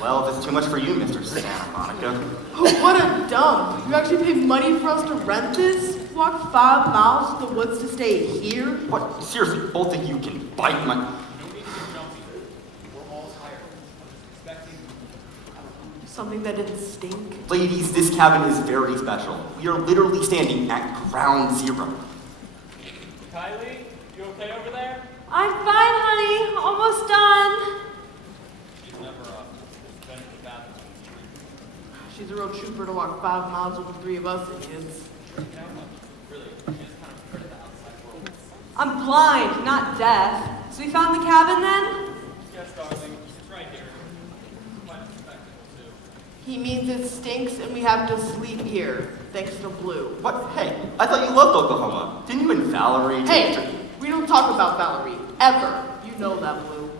Well, if it's too much for you, Mr. Santa Monica. Oh, what a dump! You actually paid money for us to rent this? Walk 5 miles to the woods to stay here? What? Seriously, both of you can bite my... No need to get jumpy. We're all tired. I'm just expecting... Something that didn't stink? Ladies, this cabin is very special. We are literally standing at ground zero. Kylie, you okay over there? I'm fine, honey. Almost done. She's never been to the bathroom. She's a real trooper to walk 5 miles with the 3 of us idiots. Really, she's kind of afraid of the outside world. I'm blind, not deaf. So we found the cabin then? Yes, darling. It's right here. It's quite a spectacle, too. He means it stinks and we have to sleep here, thanks to Blue. What? Hey, I thought you loved Oklahoma. Didn't you and Valerie... Hey, we don't talk about Valerie, ever. You know that, Blue.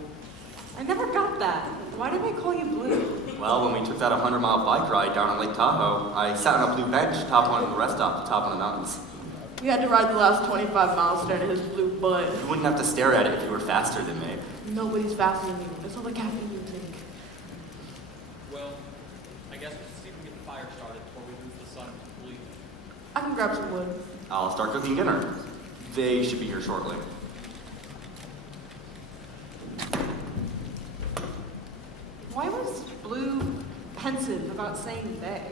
I never got that. Why did they call you Blue? Well, when we took that 100-mile bike ride down on Lake Tahoe, I sat on a blue bench, top one of the rest stop, the top of the mountains. We had to ride the last 25 miles staring at his blue butt. You wouldn't have to stare at it if you were faster than me. Nobody's faster than you. It's all the caffeine you take. Well, I guess we'll just see if we can get the fire started before we lose the sun completely. I can grab some wood. I'll start cooking dinner. They should be here shortly. Why was Blue pensive about saying they?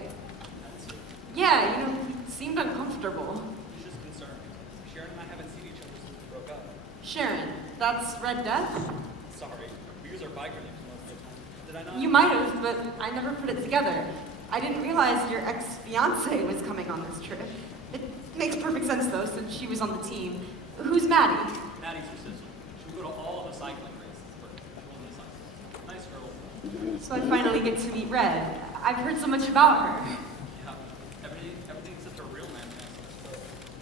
Yeah, he seemed uncomfortable. She's just concerned. Sharon and I haven't seen each other since we broke up. Sharon, that's Red Death? Sorry. We use our biker names most of the time. Did I not? You might have, but I never put it together. I didn't realize your ex-fiance was coming on this trip. It makes perfect sense, though, since she was on the team. Who's Maddie? Maddie's her sister. She would go to all the cycling races, but she won the cycling. Nice girl. So I finally get to meet Red. I've heard so much about her. Yeah. Everything except her real name.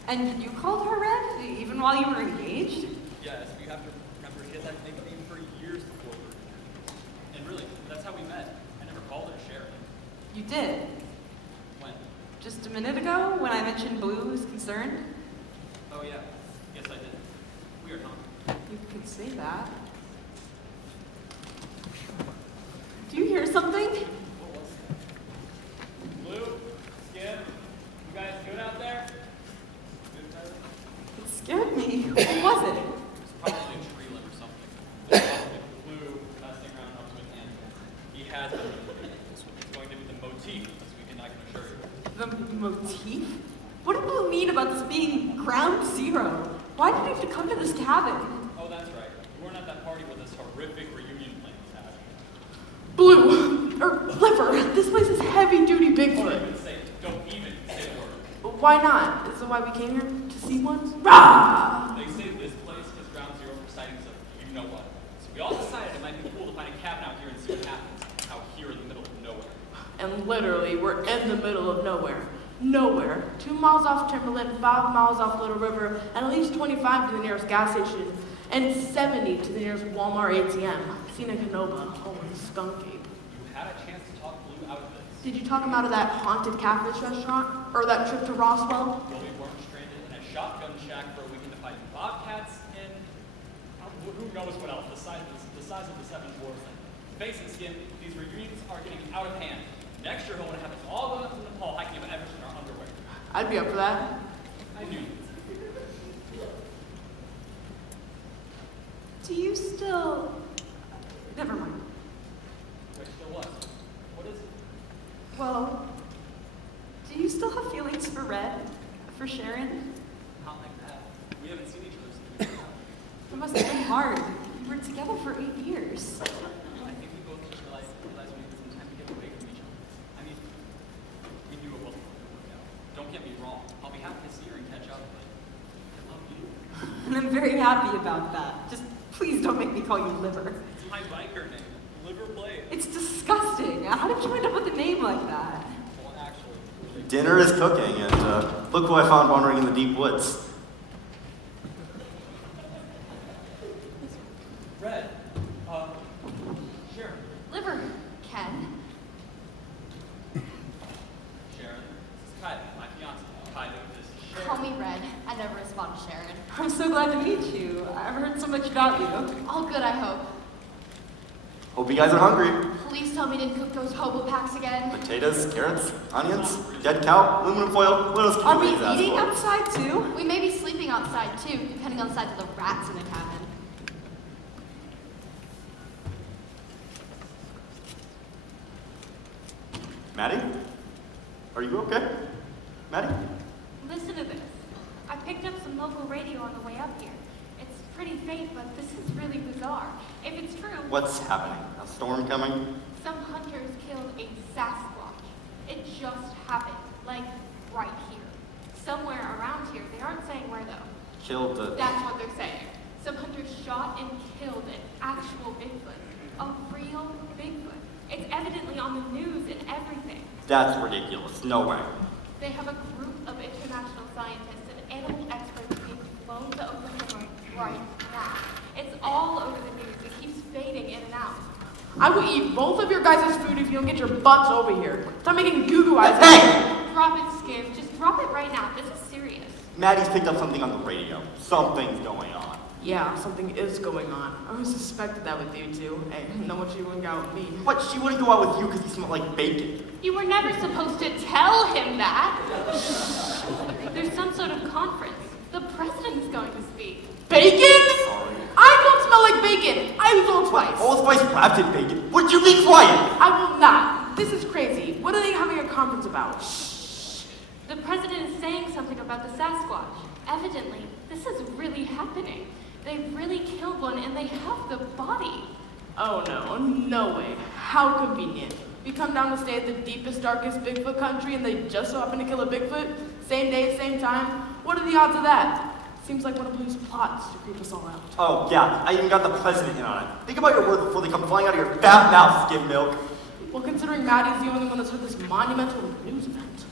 And you called her Red, even while you were engaged? Yes, you have to remember she had that nickname for years before we were engaged. And really, that's how we met. I never called her Sharon. You did. When? Just a minute ago, when I mentioned Blue was concerned. Oh yeah. Yes, I did. Weird, huh? You could say that. Do you hear something? What was it? Blue? Skip? You guys good out there? Good, Tyler? It scared me. What was it? It's probably a tree limb or something. There's probably Blue messing around up to an animal. He has been. It's going to be the motif this weekend, I can assure you. The motif? What did Blue mean about this being ground zero? Why did we have to come to this cabin? Oh, that's right. You weren't at that party where this horrific reunion plan was happening. Blue, or Liver, this place is heavy-duty Don't Bigfoot. even say it. Don't even say the word. Why not? Is it why we came here? To see one? Rah! They say this place is ground zero for sightings of you know what. So we all decided it might be cool to find a cabin out here and see what happens. Out here in the middle of nowhere. And literally, we're in the middle of nowhere. Nowhere. 2 miles off Timberland, 5 miles off Little River, and at least 25 to the nearest gas station, and 70 to the nearest Walmart ATM. Sina Canova, home of the skunk ape. You had a chance to talk Blue out of this. Did you talk him out of that haunted catfish restaurant? Or that trip to Roswell? Well, we weren't stranded in a shotgun shack for a weekend to fight bobcats and who knows what else, the size of the seven dwarfs. Face it, Skin, these reunions are getting out of hand. Next year, he'll want to have us all going up to Nepal hiking with Everest in our underwear. I'd be up for that. I knew you. Do you still... Never mind. Which still was. What is it? Well, do you still have feelings for Red? For Sharon? Not like that. We haven't seen each other since we were out. It must have been hard. You were together for 8 years. I think we both just realized we needed some time to get away from each other. I mean, we knew it wasn't going to work out. Don't get me wrong. I'll be happy to see her and catch up, but I love you. And I'm very happy about that. Just please don't make me call you Liver. It's my biker name. Liver Blade. It's disgusting. How did you end up with a name like that? Well, actually, Dinner is cooking, and look who I found wandering in the deep woods. Red. Sharon. Liver, Ken. Sharon. glad to meet you. I've heard so much about you. All good, I hope. Hope you guys are hungry. Please tell me you didn't cook those hobo packs again. Potatoes, carrots, onions, dead cow, aluminum foil. What else Are can we you please eating ask for? outside too? We may be sleeping outside too, depending on the size of the rats in the cabin. Maddie? Are you okay? Maddie? Listen to this. I picked up some local radio on the way up here. It's pretty fake, but this is really bizarre. If it's true, What's happening? A storm coming? some hunters killed a Sasquatch. It just happened, like right here. Somewhere around here. They aren't saying where though. Killed the... That's what they're saying. Some hunters shot and killed an actual Bigfoot. A real Bigfoot. It's evidently on the news and everything. That's ridiculous. No way. They have a group of international scientists and animal experts being flown to Oklahoma right now. It's all over the news. It keeps fading in and out. I will eat both of your guys' food if you don't get your butts over here. Stop making goo-goo eyes. Hey! Drop it, Skip. Just drop it right now. This is serious. Maddie's picked up something on the radio. Something's going on. Yeah, something is going on. I always suspected that with you two. Hey, no one you wouldn't go out with me. What? She wouldn't go out with you because you smell like bacon. You were never supposed to tell him that. There's some sort of conference. The president is going to speak. Bacon? Sorry. I don't smell like bacon. I was Old Spice. Old Spice wrapped in bacon. Would you be quiet? I will not. This is crazy. What are they having a conference about? The president is saying something about the Sasquatch. Evidently, this is really happening. They really killed one and they have the body. Oh no, no way. How convenient. We come down to stay at the deepest, darkest Bigfoot country and they just so happen to kill a Bigfoot? Same day, same time? What are the odds of that? Seems like one of Blue's plots to creep us all out. Oh, yeah. I even got the president in on it. Think about your words before they come flying out of your fat mouth, skim milk. Well, considering Maddie's the only one that's heard this monumental news event.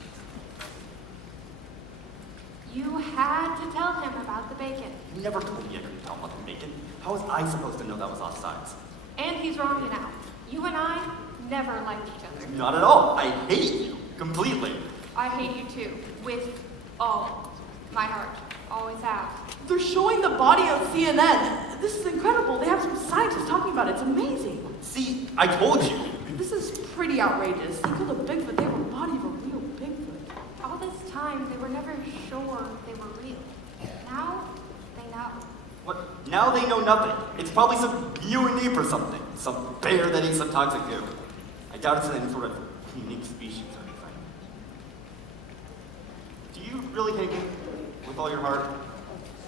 You had to tell him about the bacon. You never told me I couldn't tell him about the bacon. How was I supposed to know that was offsides? And he's wrong now. You and I never liked each other. Not at all. I hate you. Completely. I hate you too. With all my heart. Always have. They're showing the body on CNN. This is incredible. They have some scientists talking about it. It's amazing. See, I told you. This is pretty outrageous. They killed a Bigfoot. They have a body of a real Bigfoot. All this time, they were never sure they were real. Now, they know. What? Now they know nothing. It's probably some mewing ape or something. Some bear that ate some toxic goo. I doubt it's any sort of unique species or anything. Do you really hate me? With all your heart?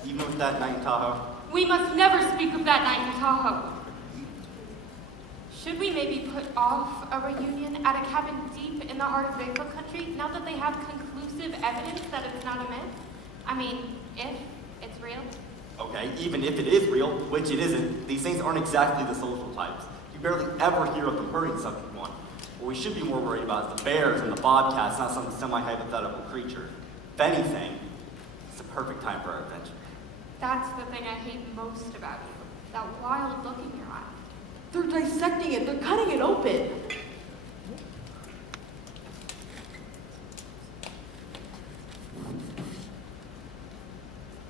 Even with that night in Tahoe? We must never speak of that night in Tahoe. Should we maybe put off a reunion at a cabin deep in the heart of Bigfoot country now that they have conclusive evidence that it's not a myth? I mean, if it's real. Okay, even if it is real, which it isn't, these things aren't exactly the social types. You barely ever hear of them hurting someone. What we should be more worried about is the bears and the bobcats, not some semi-hypothetical creature. If anything, it's the perfect time for our adventure. That's the thing I hate most about you. That wild look in your eye. They're dissecting it. They're cutting it open.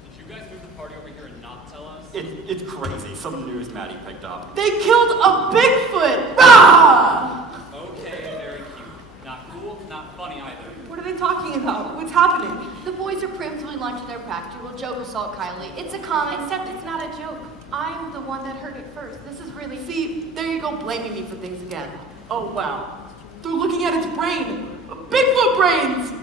Did you guys move the party over here and not tell us? It's crazy. Some news Maddie picked up. They killed a Bigfoot! Ah! Okay, very cute. Not cool, not funny either. What are they talking about? What's happening? The boys are preemptively launching their practical joke assault, Kylie. It's a comic. Except it's not a joke. I'm the one that heard it first. This is really... See, there you go blaming me for things again. Oh, wow. They're looking at its brain. Bigfoot brains!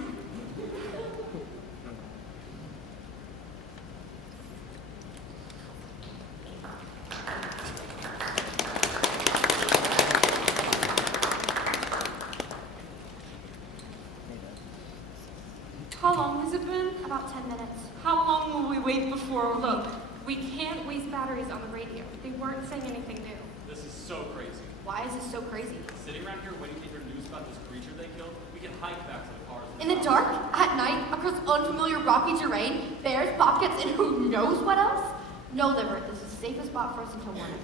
How long has it been? About 10 minutes. How long will we wait before... Look, we can't waste batteries on the radio. They weren't saying anything new. This is so crazy. Why is this so crazy? Sitting around here waiting to hear news about this creature they killed, we can hike back to the cars. In the dark, at night, across unfamiliar rocky terrain, bears, bobcats, and who knows what else? No, Liver, this is the safest spot for us until morning.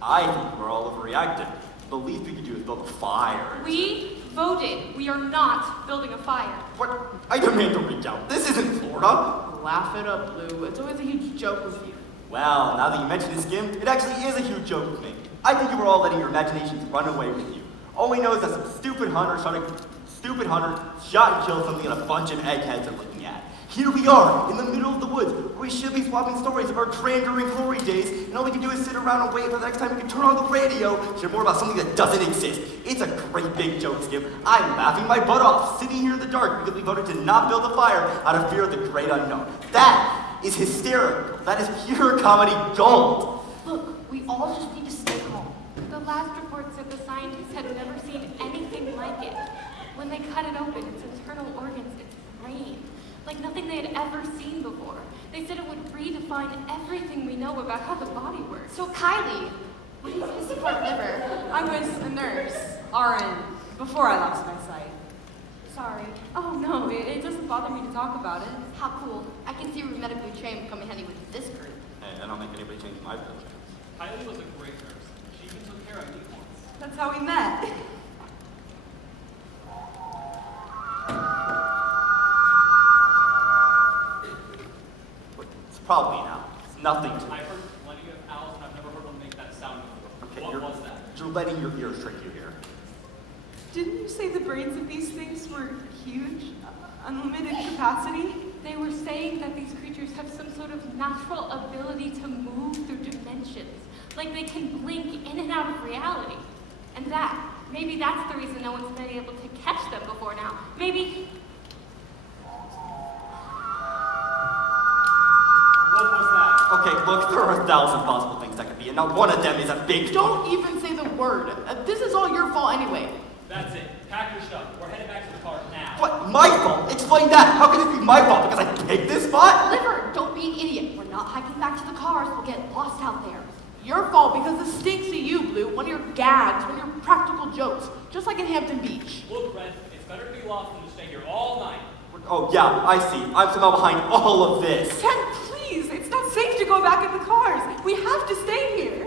I think we're all overreacting. The least we could do is build a fire. We voted. We are not building a fire. What? I demand to recount. This isn't Florida. laugh it up, Blue. It's always a huge joke with you. Well, now that you mention it, Skim, it actually is a huge joke with me. I think you were all letting your imaginations run away with you. All we know is that some stupid hunter shot and killed something and a bunch of eggheads are looking at. Here we are, in the middle of the woods, where we should be swapping stories of our grandeur and glory days, and all we can do is sit around and wait for the next time we can turn on the radio to hear more about something that doesn't exist. It's a great big joke, Skip. I'm laughing my butt off, sitting here in the dark because we voted to not build a fire out of fear of the great unknown. That is hysterical. That is pure comedy gold. Look, we all just need to stay calm. The last report said the scientists had never seen anything like it. When they cut it open, its internal organs, its brain, like nothing they had ever seen before. They said it would redefine everything we know about how the body works. So Kylie, what do you think of our liver? I was a nurse, RN, before I lost my sight. Sorry. Oh no, it doesn't bother me to talk about it. How cool. I can see where medically trained would come in handy with this group. Hey, I don't think anybody changed my business. Kylie was a great nurse. She even took care of me once. That's how we met. It's probably now. It's nothing to I've heard plenty of owls, and I've never heard one make that sound before. Okay, What was that? You're letting your ears trick you here. Didn't you say the brains of these things were huge? Unlimited capacity? They were saying that these creatures have some sort of natural ability to move through dimensions. Like they can blink in and out of reality. And maybe that's the reason no one's been able to catch them before now. Maybe. What was that? Okay, look, there are 1,000 possible things that could be, and not one of them is a big Don't even say the word. This is all your fault anyway. That's it. Pack your stuff. We're headed back to the car now. What? My fault? Explain that. How can this be my fault? Because I picked this spot? Liver, don't be an idiot. We're not hiking back to the cars. We'll get lost out there. Your fault because this stinks to you, Blue. One of your gags, one of your practical jokes. Just like in Hampton Beach. Look, Red, it's better to be lost than to stay here all night. Oh, yeah, I see. I'm somehow behind all of this. Ken, please, it's not safe to go back in the cars. We have to stay here.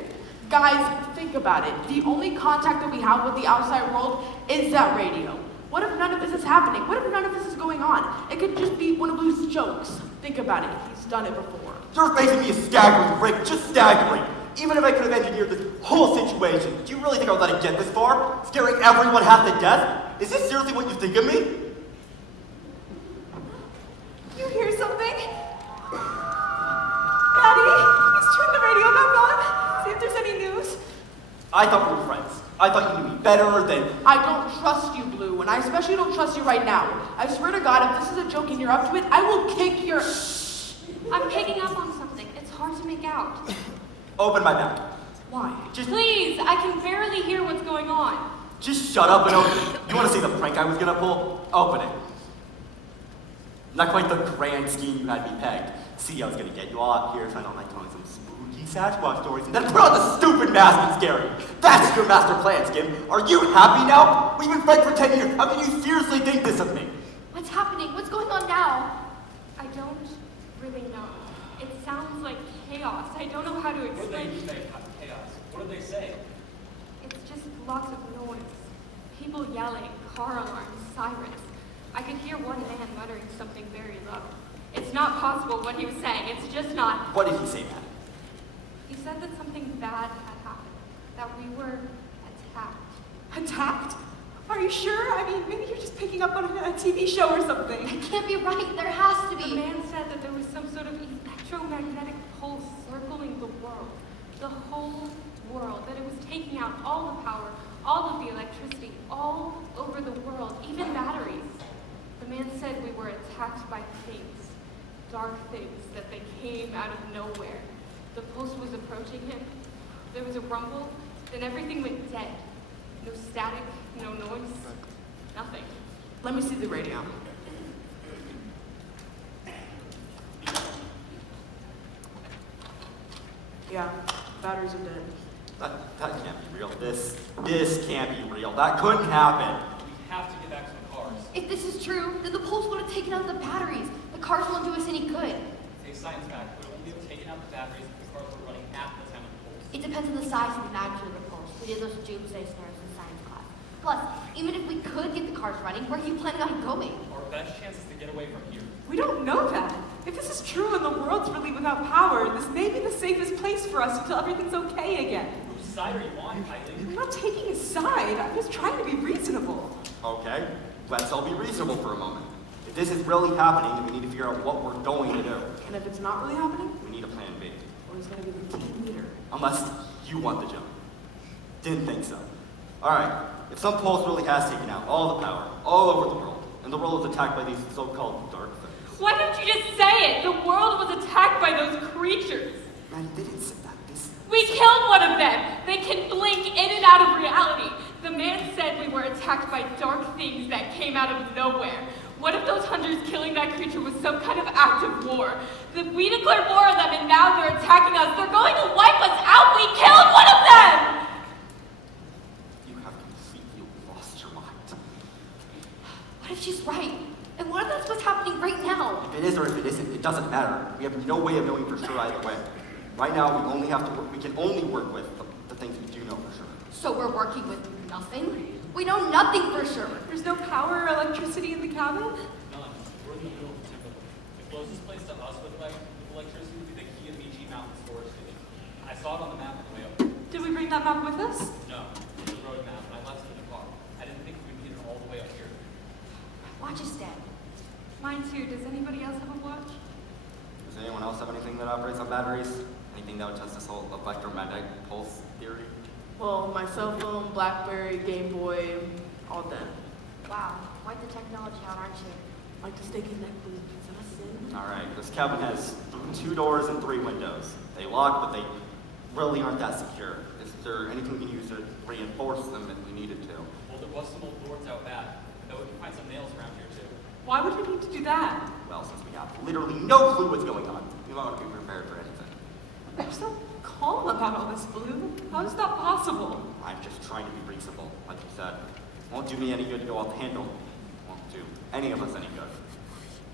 Guys, think about it. The only contact that we have with the outside world is that radio. What if none of this is happening? What if none of this is going on? It could just be one of Blue's jokes. Think about it. He's done it before. Your facing me is staggering, Rick. Just staggering. Even if I could have engineered this whole situation, do you really think I would let it get this far? Scaring everyone half to death? Is this seriously what you think of me? You hear something? Daddy, please turn the radio back on. See if there's any news. I thought we were friends. I thought you knew me better than... I don't trust you, Blue, and I especially don't trust you right now. I swear to God, if this is a joke and you're up to it, I will kick your... I'm picking up on something. It's hard to make out. Open my mouth. Why? Please, I can barely hear what's going on. Just shut up and open it. You want to see the prank I was gonna pull? Open it. Not quite the grand scheme you had me pegged. See, I was gonna get you all out here, sign on like telling some spooky Sasquatch stories, and then put on the stupid mask and scare you. That's your master plan, Skim. Are you happy now? We've been friends for 10 years. How can you seriously think this of me? What's happening? What's going on now? I don't really know. It sounds like chaos. I don't know how to What did they explain. say? Chaos. What did they say? It's just lots of noise. People yelling, car alarms, sirens. I could hear one man muttering something very low. It's not possible what he was saying. It's just not. What did he say, Matt? He said that something bad had happened. That we were attacked. Attacked? Are you sure? I mean, maybe you're just picking up on a TV show or something. That can't be right. There has to The be. man said that there was some sort of electromagnetic pulse circling the world. The whole world. That it was taking out all the power, all of the electricity, all over the world, even batteries. The man said we were attacked by things, dark things, that they came out of nowhere. The pulse was approaching him. There was a rumble, then everything went dead. No static, no noise, nothing. Let me see the radio. Yeah, batteries are dead. That can't be real. This can't be real. That couldn't happen. We have to get back to the cars. If this is true, then the pulse would have taken out the batteries. The cars won't do us any good. Say science fact, we would only have taken out the batteries if the cars were running at the time of the pulse. It depends on the size and the magnitude of the pulse. We did those doomsday scenarios in science class. Plus, even if we could get the cars running, where are you planning on going? Our best chances to get away from here. We don't know that. If this is true and the world's really without power, this may be the safest place for us until everything's okay again. Whose side are you on, Kylie? I'm not taking a side. I'm just trying to be reasonable. Okay, let's all be reasonable for a moment. If this is really happening, then we need to figure out what we're going to do. And if it's not really happening, We need a plan B. well, he's gonna be the team leader. Unless you want the job. Didn't think so. Alright, if some pulse really has taken out all the power, all over the world, and the world is attacked by these so-called dark things. Why don't you just say it? The world was attacked by those creatures. Man, they didn't say that. This. We killed one of them. They can blink in and out of reality. The man said we were attacked by dark things that came out of nowhere. What if those hunters killing that creature was some kind of act of war? That we declared war on them and now they're attacking us. They're going to wipe us out. We killed one of them! You have completely lost your mind. What if she's right? And what if that's what's happening right now? If it is or if it isn't, it doesn't matter. We have no way of knowing for sure either way. Right now, we can only work with the things we do know for sure. So we're working with nothing? We know nothing for sure. There's no power or electricity in the cabin? None. We're in the middle of the timber. The closest place to us with electricity would be the Kiamichi Mountain Forest Station. I saw it on the map on the way up. Did we bring that map with us? No, it's a road map, and I left it in the car. I didn't think we would need it all the way up here. Watch is dead. Mine too. Does anybody else have a watch? Does anyone else have anything that operates on batteries? Anything that would test this whole electromagnetic pulse theory? Well, my cell phone, BlackBerry, Game Boy, all dead. Wow, quite the technology out, aren't you? Like to stay connected. Is that a sin? Alright, this cabin has 2 doors and 3 windows. They lock, but they really aren't that secure. Is there anything we can use to reinforce them if we needed to? Well, there was some old boards out back. Though we can find some nails around here too. Why would we need to do that? Well, since we have literally no clue what's going on, we want to be prepared for anything. You're so calm about all this, Blue. How is that possible? I'm just trying to be reasonable, like you said. Won't do me any good to go off the handle. Won't do any of us any good.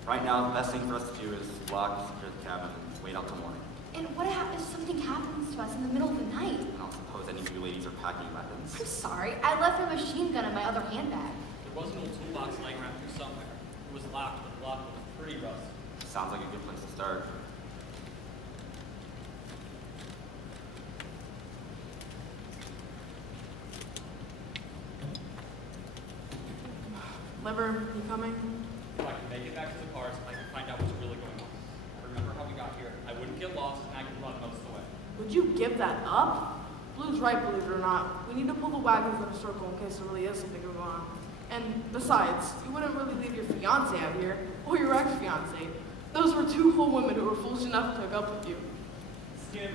Right now, the best thing for us to do is lock, secure the cabin, and wait out till morning. And what if something happens to us in the middle of the night? I don't suppose any of you ladies are packing weapons. I'm sorry, I left my machine gun in my other handbag. There was an old toolbox lying around here somewhere. It was locked, but the lock was pretty rough. Sounds like a good place to start. Liver, you coming? If I can make it back to the cars, I can find out what's really going on. I remember how we got here. I wouldn't get lost, and I could run most of the way. Would you give that up? Blue's right, believe it or not. We need to pull the wagons in a circle in case there really is something going on. And besides, you wouldn't really leave your fiance out here, or your ex-fiance. Those were 2 whole women who were foolish enough to hook up with you. Skim,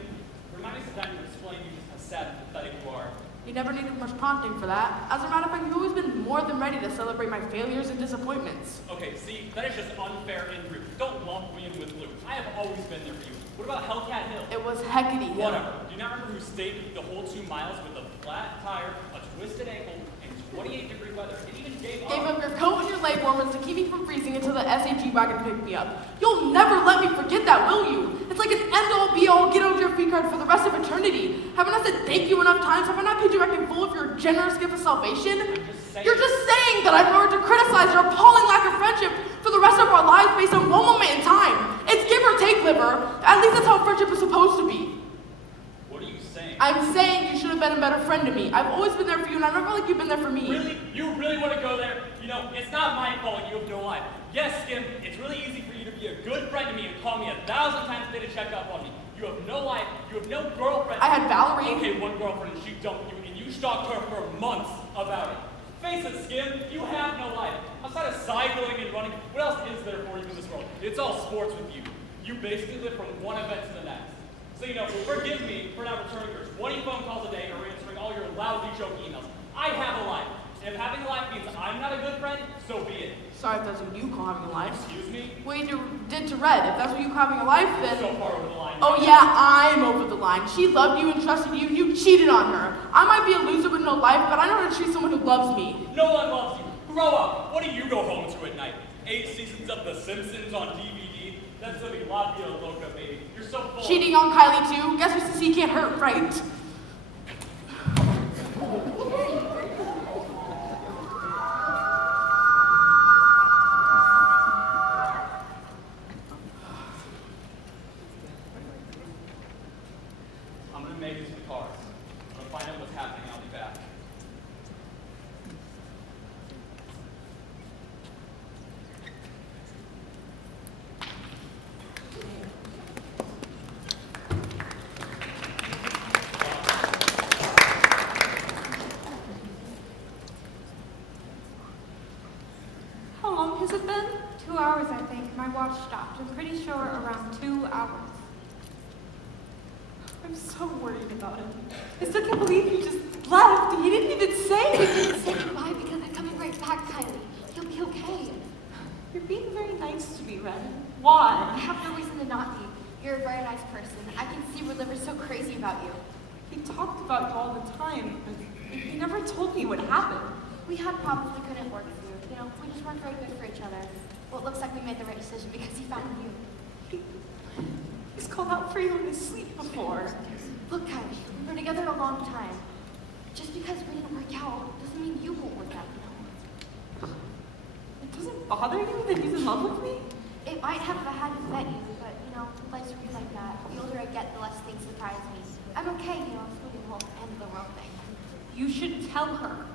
remind me sometime to explain you just how sad and pathetic you are. You never needed much prompting for that. As a matter of fact, you've always been more than ready to celebrate my failures and disappointments. Okay, see, that is just unfair and rude. Don't lump me in with Luke. I have always been there for you. What about Hellcat Hill? It was Hecate Hill. Whatever. Do you not remember who stayed the whole 2 miles with a flat tire, a twisted ankle, and 28-degree weather? It even gave Gave up your coat and your leg warmers to keep me from freezing until the SAG wagon picked me up. You'll never let me forget that, will you? It's like an end-all, be-all, get-over-your-feet card for the rest of eternity. Haven't I said thank you enough times? Have I not paid you back in full of your generous gift of salvation? You're just saying that I'm order to criticize your appalling lack of friendship for the rest of our lives based on one moment in time. It's give or take, Liver. At least that's how friendship is supposed to be. What are you saying? I'm saying you should have been a better friend to me. I've always been there for you, and I never felt like you've been there for me. Really? You really want to go there? You know, it's not my fault you have no life. Yes, Skim, it's really easy for you to be a good friend to me and call me 1,000 times a day to check up on me. You have no life. You have no girlfriend. I had Valerie. Okay, one girlfriend, and she dumped you, and you stalked her for months about it. Face it, Skim, you have no life. Outside of cycling and running, what else is there for you in this world? It's all sports with you. You basically live from one event to the next. So, you know, forgive me for not returning your 20 phone calls a day or answering all your lousy joke emails. I have a life. If having a life means I'm not a good friend, so be it. Sorry if that's what you call having a life. Excuse me? What you did to Red, if that's what you call having a life, then... So far over the line. Oh yeah, I'm over the line. She loved you and trusted you. You cheated on her. I might be a loser with no life, but I know how to treat someone who loves me. No one loves you. Grow up. What do you go home to at night? 8 seasons of The Simpsons on DVD? That's gonna be La Vida Loca, baby. You're so full. Cheating on Kylie too? Guess who says he can't hurt, right? has it been? 2 hours, I think. My watch stopped. I'm pretty sure around 2 hours. I'm so worried about him. I still can't believe he just left. He didn't even say. Say goodbye because I'm coming right back, Kylie. He'll be okay. You're being very nice to me, Ren. I Why? have no reason to not be. You're a very nice person. I can see where Liver's so crazy about you. He talked about you all the time, but he never told me what happened. We had problems we couldn't work through. You know, we just weren't very good for each other. Well, it looks like we made the right decision because he found you. He's called out for you in his sleep before. Look, Kylie, we were together a long time. Just because we didn't work out doesn't mean you won't work out, you know? It doesn't bother you that he's in love with me? It might have if I hadn't met you, but, you know, life's really like that. The older I get, the less things surprise me. I'm okay, you know, including the whole end of the world thing. You should tell her.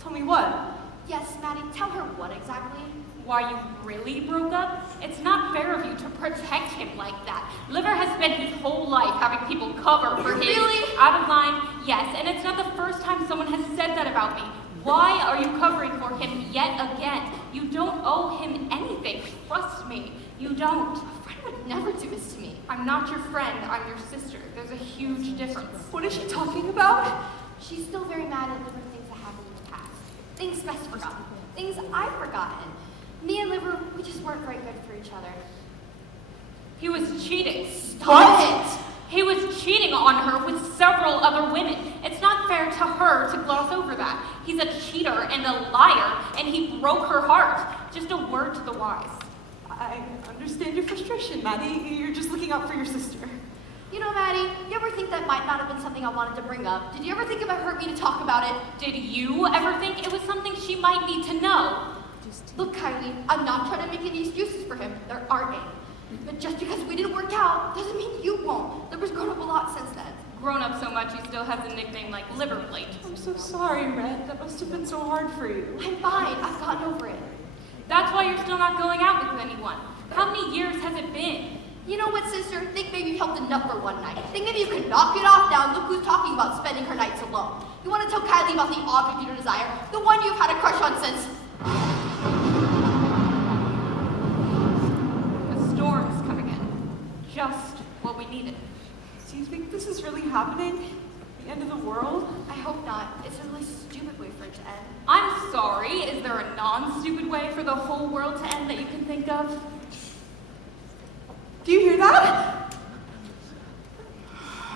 Tell me what? Yes, Maddie, tell her what exactly? Why you really broke up? It's not fair of you to protect him like that. Liver has spent his whole life having people cover for him. Really? Out of line, yes, and it's not the first time someone has said that about me. Why are you covering for him yet again? You don't owe him anything. Trust me, you don't. A friend would never do this to me. I'm not your friend, I'm your sister. There's a huge difference. What is she talking about? She's still very mad at Liver things that happened in the past. Things best forgotten. Things I've forgotten. Me and Liver, we just weren't very good for each other. He was cheating. Stop it! He was cheating on her with several other women. It's not fair to her to gloss over that. He's a cheater and a liar, and he broke her heart. Just a word to the wise. I understand your frustration, Maddie. You're just looking out for your sister. You know, Maddie, you ever think that might not have been something I wanted to bring up? Did you ever think it might hurt me to talk about it? Did you ever think it was something she might need to know? Look, Kylie, I'm not trying to make any excuses for him. There aren't any. But just because we didn't work out doesn't mean you won't. Liver's grown up a lot since then. Grown up so much he still has a nickname like Liver Plate. I'm so sorry, Red. That must have been so hard for you. I'm fine. I've gotten over it. That's why you're still not going out with anyone. How many years has it been? You know what, sister? Think maybe you helped a nut for one night. Think maybe you could knock it off now and look who's talking about spending her nights alone. You want to tell Kylie about the object of your desire? The one you've had a crush on since... The storm's coming in. Just what we needed. Do you think this is really happening? The end of the world? I hope not. It's a really stupid way for it to end. I'm sorry, is there a non-stupid way for the whole world to end that you can think of? Do you hear that?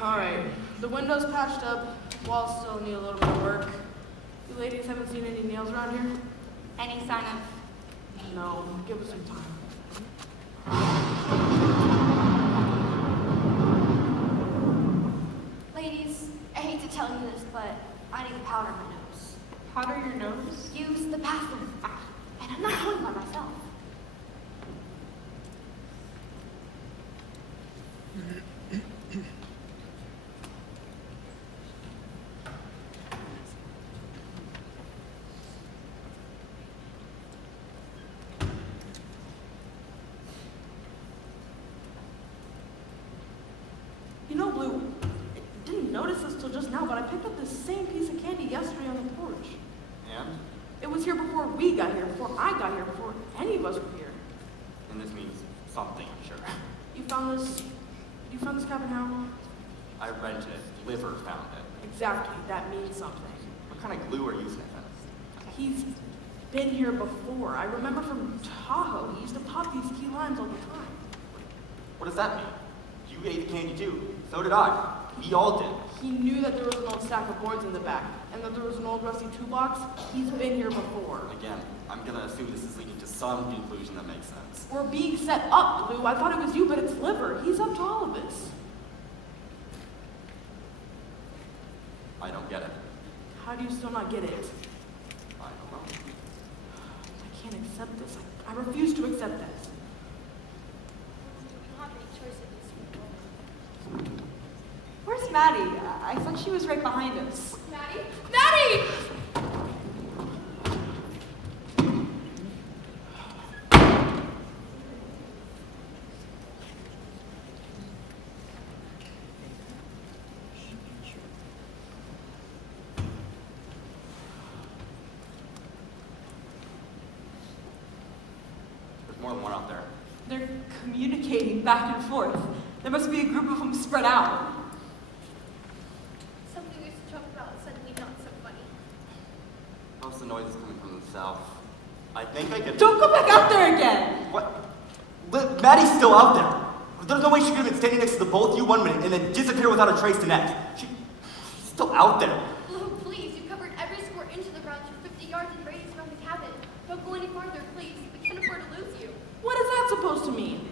Alright, the window's patched up, walls still need a little bit of work. You ladies haven't seen any nails around here? Any sign of... No, give us some time. Ladies, I hate to tell you this, but I need to powder my nose. Powder your nose? Use the bathroom. And I'm not going by myself. You know, Blue, I didn't notice this till just now, but I picked up this same piece of candy yesterday on the porch. And? It was here before we got here, before I got here, before any of us were here. And this means something, I'm sure. You found this cabin how? I rented it. Liver found it. Exactly, that means something. What kind of glue are you using it as? He's been here before. I remember from Tahoe, he used to pop these key limes all the time. What does that mean? You ate the candy too. So did I. We all did. He knew that there was an old stack of boards in the back, and that there was an old rusty toolbox. He's been here before. Again, I'm gonna assume this is leading to some conclusion that makes sense. We're being set up, Blue. I thought it was you, but it's Liver. He's up to all of this. I don't get it. How do you still not get it? I don't know. I can't accept this. I refuse to accept this. You don't have any choice in this world. Where's Maddie? I thought she was right behind us. Maddie? Maddie! more than one out there. They're communicating back and forth. There must be a group of them spread out. Something we used to joke about is suddenly not so funny. How's the noise is coming from the south? I think I could. Don't go back out there again! What? Maddie's still out there. There's no way she could have been standing next to the both of you 1 minute and then disappear without a trace the next. She's still out there. Oh, please, you've covered every square inch of the ground for 50 yards in radius around the cabin. Don't go any farther, please. We can't afford to lose you. What is that supposed to mean?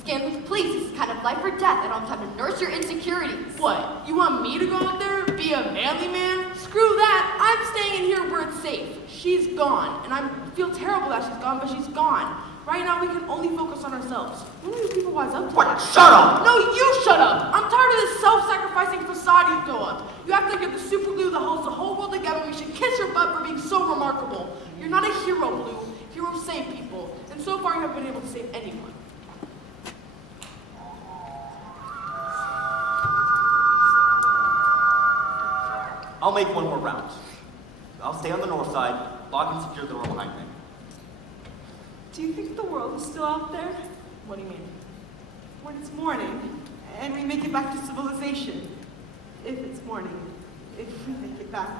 Scanlon, please, this is kind of life or death. I don't have time to nurse your insecurities. What? You want me to go out there, be a manly man? Screw that! I'm staying in here where it's safe. She's gone, and I feel terrible that she's gone, but she's gone. Right now, we can only focus on ourselves. When will you people wise up to What? that? Shut up! No, you shut up! I'm tired of this self-sacrificing facade you throw up. You act like you're the super glue that holds the whole world together. We should kiss your butt for being so remarkable. You're not a hero, Blue. Heroes save people, and so far you haven't been able to save anyone. I'll make one more round. I'll stay on the north side, lock and secure the door behind me. Do you think the world is still out there? What do you mean? When it's morning, and we make it back to civilization. If it's morning, if we make it back.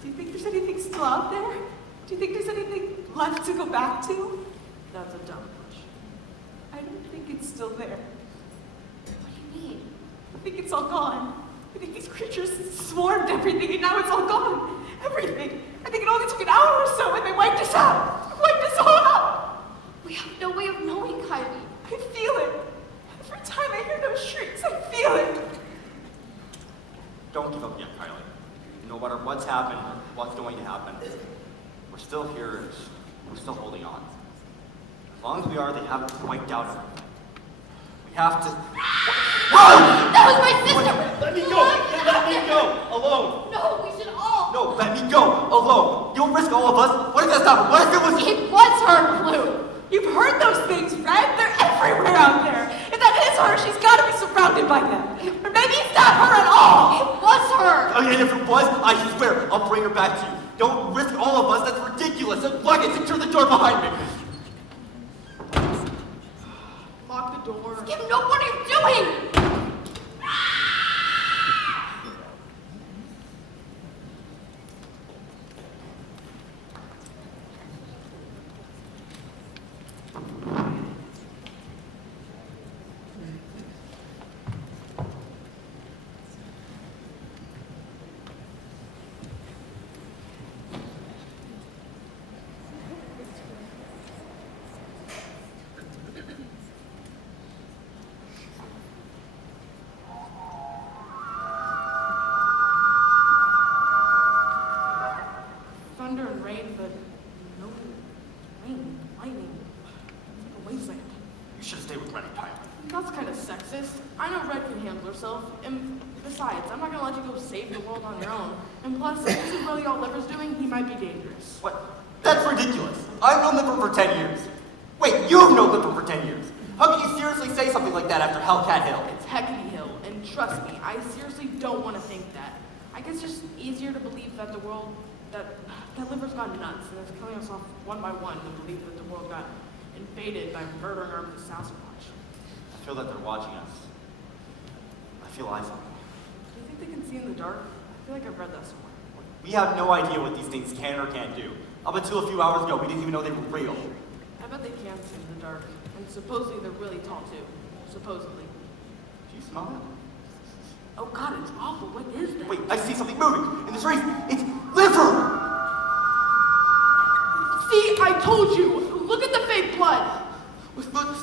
Do you think there's anything still out there? Do you think there's anything left to go back to? That's a dumb question. I don't think it's still there. What do you mean? I think it's all gone. I think these creatures swarmed everything, and now it's all gone. Everything. I think it only took an hour or so, and they wiped us out. Wiped us all out. We have no way of knowing, Kylie. I feel it. Every time I hear those shrieks, I feel it. Don't give up yet, Kylie. No matter what's happened, what's going to happen, we're still here, and we're still holding on. As long as we are, they haven't wiped out everything. We have to... Run! That was my sister! Let me go! Let me go! Alone! No, we should all... No, let me go! Alone! You'll risk all of us? What if that's not... What if it was... It was her, Blue! You've heard those things, Fred. They're everywhere out there. If that is her, she's got to be surrounded by them. Or maybe it's not her at all. It was her! And if it was, I swear, I'll bring her back to you. Don't risk all of us. That's ridiculous. Lock it. Secure the door behind me. Lock the door. Skip, no, what are you doing? Thunder and rain, but no rain, lightning. It's like a wasteland. You should have stayed with Rennie, Kylie. That's kind of sexist. I know Red can handle herself, and besides, I'm not gonna let you go save the world on your own. And plus, if this is really all Liver's doing, he might be dangerous. What? That's ridiculous. I've known Liver for 10 years. Wait, you've known Liver for 10 years. How can you seriously say something like that after Hellcat Hill? It's Hecate Hill, and trust me, I seriously don't want to think that. I guess it's just easier to believe that the world, that Liver's gone nuts, and is killing us off one by one to believe that the world got invaded by murdering armed Sasquatch. I feel that they're watching us. I feel eyes on them. Do you think they can see in the dark? I feel like I've read that somewhere. We have no idea what these things can or can't do. Up until a few hours ago, we didn't even know they were real. I bet they can see in the dark, and supposedly they're really tall too. Supposedly. Do you smell that? Oh God, it's awful. What is that? Wait, I see something moving in the trees. It's Liver! See, I told you. Look at the fake blood. Look.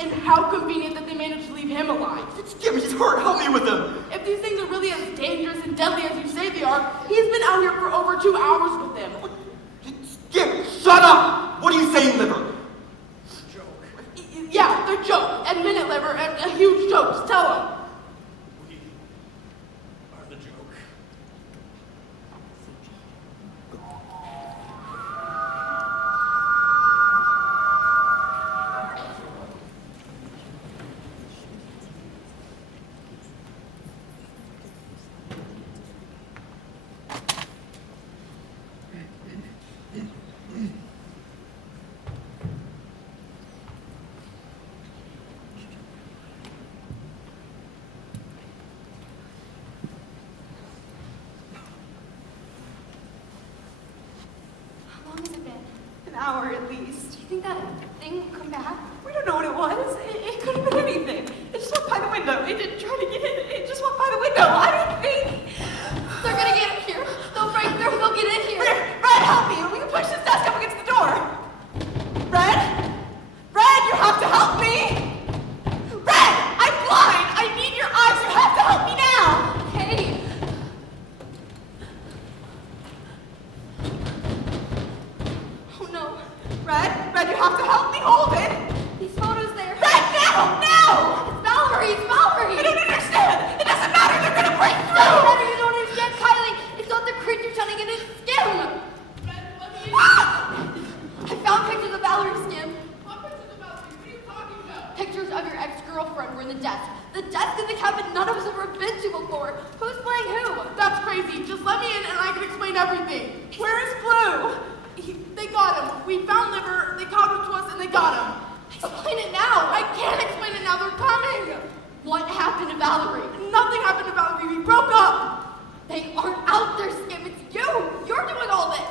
And how convenient that they managed to leave him alive. Skip, he's hurt. Help me with him. If these things are really as dangerous and deadly as you say they are, he's been out here for over 2 hours with them. Skip, shut up! What are you saying, Liver? Yeah, they're jokes. Admit it, Liver. A huge jokes. Tell him. We are the joke. hour at least. Do you think that thing will come back? We don't know what it was. It could have been anything. It just walked by the window. It didn't try to get in. It just walked by the window. I don't think. They're gonna get in here. They'll break through. They'll get in here. Red, help me. We can push this desk up against the door. Red? Red, you have to help me. Red, I'm blind. I need your eyes. You have to help me now. Hey. Oh no. Red, you have to help me. Hold it. These photos there. Red, now! It's Valerie. It's Valerie. I don't understand. It doesn't matter. They're gonna break No through. matter, you don't understand, Kylie. It's not the creature trying to get his skin. I found pictures of Valerie's skin. What pictures of Valerie? What are you talking about? Pictures of your ex-girlfriend were in the desk. The desk in the cabin none of us have ever been to before. Who's playing who? That's crazy. Just let me in and I can explain everything. Where is Blue? They got him. We found Liver, they caught him to us, and they got him. Explain it now. I can't explain it now. They're coming. What happened to Valerie? Nothing happened to Valerie. We broke up. They aren't out there, Skim. It's you. You're doing all this.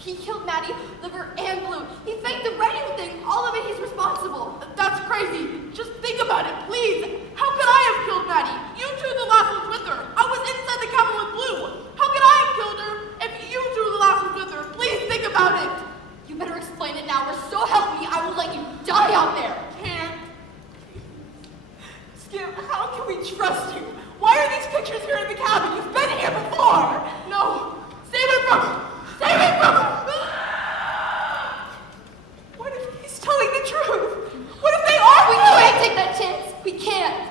He killed Maddie, Liver, and Blue. He faked the radio thing. All of it, he's responsible. That's crazy. Just think about it, please. How could I have killed Maddie? You two the last ones with her. I was inside the cabin with Blue. How could I have killed her if you two the last ones with her? Please think about it. You better explain it now, or so help me, I will let you die out there. Can't. Skip, how can we trust you? Why are these pictures here in the cabin? You've been here before. No. Save it from her. Save it from her. What if he's telling the truth? What if they are? We can't take that chance. We can't.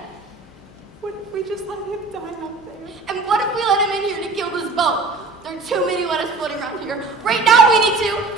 What if we just let him die out there? And what if we let him in here to kill us both? There are too many lettuce floating around here. Right now we need to.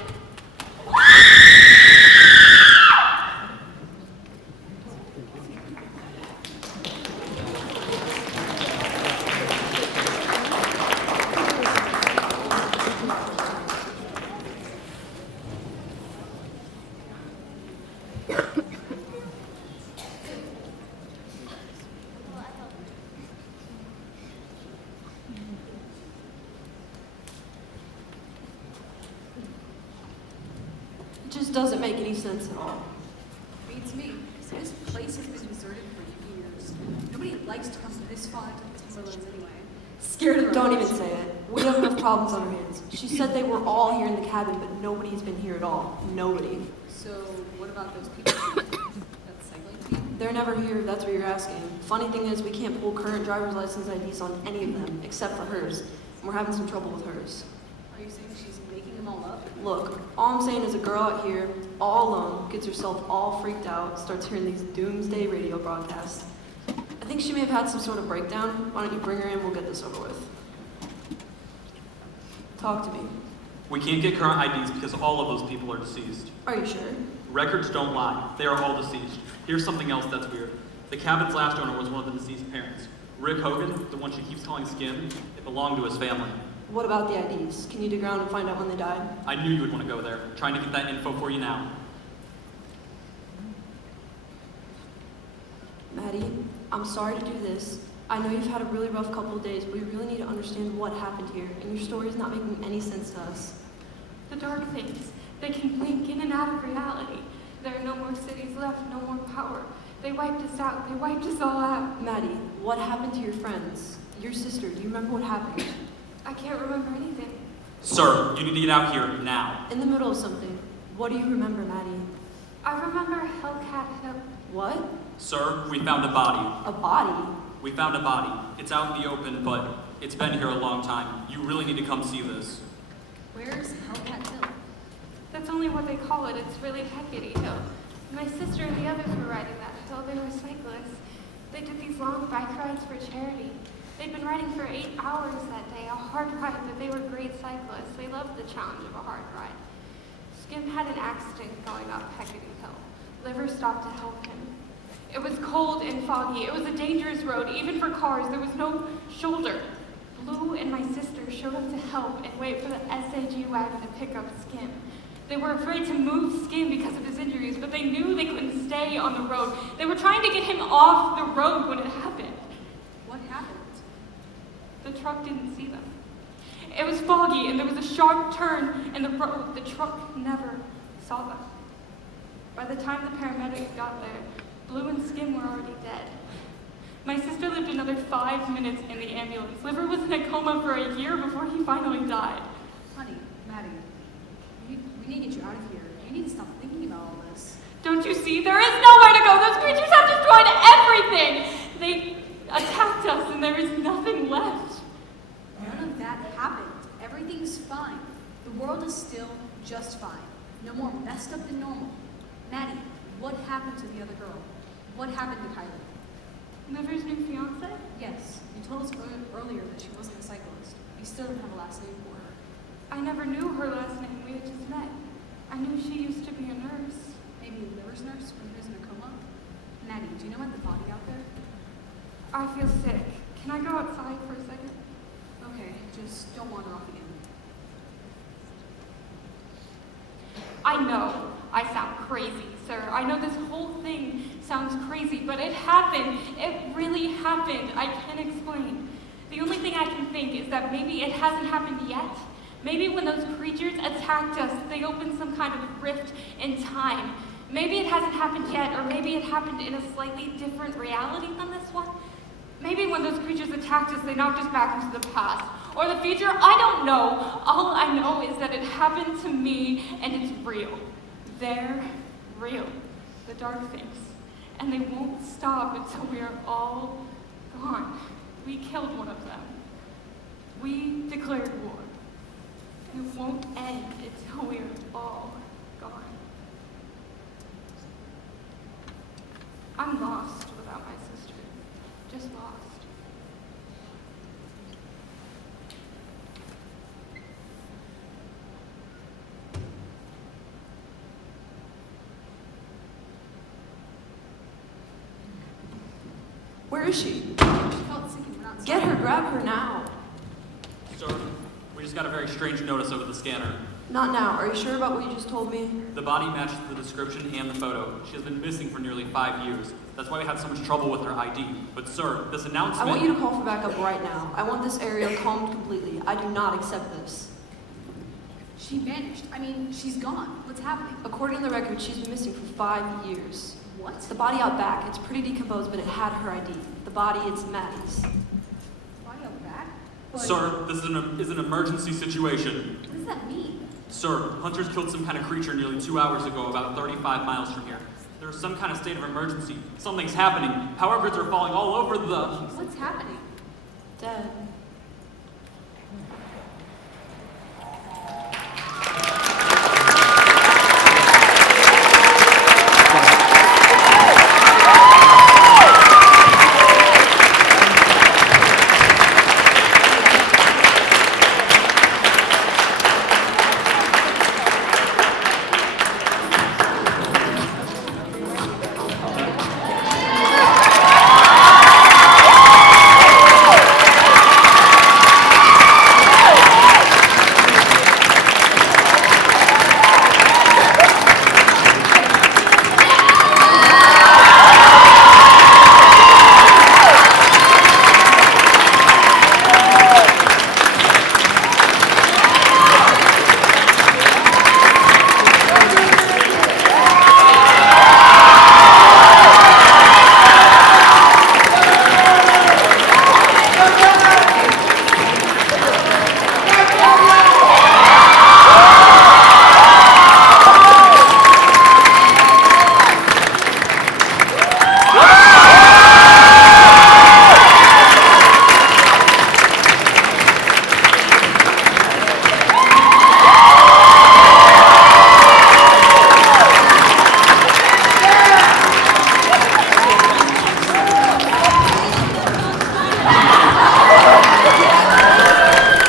It just doesn't make any sense at all. Beats me, because this place has been deserted for years. Nobody likes to come this far to Timberlands anyway. Scared of their Don't even lives. say it. We have enough problems on our hands. She said they were all here in the cabin, but nobody's been here at all. Nobody. So, what about those people? That cycling team? They're never here, if that's what you're asking. Funny thing is, we can't pull current driver's license IDs on any of them, except for hers. And we're having some trouble with hers. Are you saying she's making them all up? Look, all I'm saying is a girl out here, all alone, gets herself all freaked out, starts hearing these doomsday radio broadcasts. I think she may have had some sort of breakdown. Why don't you bring her in, we'll get this over with. Talk to me. We can't get current IDs because all of those people are deceased. Are you sure? Records don't lie. They are all deceased. Here's something else that's weird. The cabin's last owner was one of the deceased parents. Rick Hogan, the one she keeps calling Skin, it belonged to his family. What about the IDs? Can you dig around and find out when they died? I knew you would want to go there. Trying to get that info for you now. Maddie, I'm sorry to do this. I know you've had a really rough couple of days, but we really need to understand what happened here, and your story is not making any sense to us. The dark things, they can blink in and out of reality. There are no more cities left, no more power. They wiped us out. They wiped us all out. Maddie, what happened to your friends? Your sister, do you remember what happened? I can't remember anything. Sir, you need to get out here now. In the middle of something. What do you remember, Maddie? I remember Hecate Hill. What? Sir, we found a body. A body? We found a body. It's out in the open, but it's been here a long time. You really need to come see this. Where's Hellcat Hill? That's only what they call it. It's really Hecate Hill. My sister and the others were riding that hill. They were cyclists. They did these long bike rides for charity. They'd been riding for 8 hours that day, a hard ride, but they were great cyclists. They loved the challenge of a hard ride. Skim had an accident going up Hecate Hill. Liver stopped to help him. It was cold and foggy. It was a dangerous road, even for cars. There was no shoulder. Blue and my sister showed up to help and wait for the SAG wagon to pick up Skim. They were afraid to move Skim because of his injuries, but they knew they couldn't stay on the road. They were trying to get him off the road when it happened. What happened? The truck didn't see them. It was foggy, and there was a sharp turn in the road. The truck never saw them. By the time the paramedics got there, Blue and Skim were already dead. My sister lived another 5 minutes in the ambulance. Liver was in a coma for a year before he finally died. Honey, Maddie, we need to get you out of here. You need to stop thinking about all this. Don't you see? There is nowhere to go. Those creatures have destroyed everything. They attacked us, and there is nothing left. None of that happened. Everything's fine. The world is still just fine. No more messed up than normal. Maddie, what happened to the other girl? What happened to Kylie? Liver's new fiance? Yes, you told us earlier that she wasn't a cyclist. You still don't have a last name for her. I never knew her last name. We had just met. I knew she used to be a nurse. Maybe a Liver's nurse when he was in a coma? Maddie, do you know about the body out there? I feel sick. Can I go outside for a second? Okay, just don't wander off again. I know I sound crazy, sir. I know this whole thing sounds crazy, but it happened. It really happened. I can't explain. The only thing I can think is that maybe it hasn't happened yet. Maybe when those creatures attacked us, they opened some kind of rift in time. Maybe it hasn't happened yet, or maybe it happened in a slightly different reality than this one. Maybe when those creatures attacked us, they knocked us back into the past. Or the future, I don't know. All I know is that it happened to me, and it's real. They're real, the dark things. And they won't stop until we are all gone. We killed one of them. We declared war. And it won't end until we are all gone. I'm lost without my sister. Just lost. Where is she? She felt sick and we're not Get her, grab her now. Sir, we just got a very strange notice over the scanner. Not now. Are you sure about what you just told me? The body matches the description and the photo. She has been missing for nearly 5 years. That's why we had so much trouble with her ID. But sir, this announcement— I want you to call for backup right now. I want this area calmed completely. I do not accept this. She vanished. I mean, she's gone. What's happening? According to the record, she's been missing for 5 years. What? The body out back, it's pretty decomposed, but it had her ID. The body, it's Maddie's. Body out back? But Sir, this is an emergency situation. what does that mean? Sir, hunters killed some kind of creature nearly 2 hours ago, about 35 miles from here. There's some kind of state of emergency. Something's happening. Power grids are falling all over the— What's happening? Dead.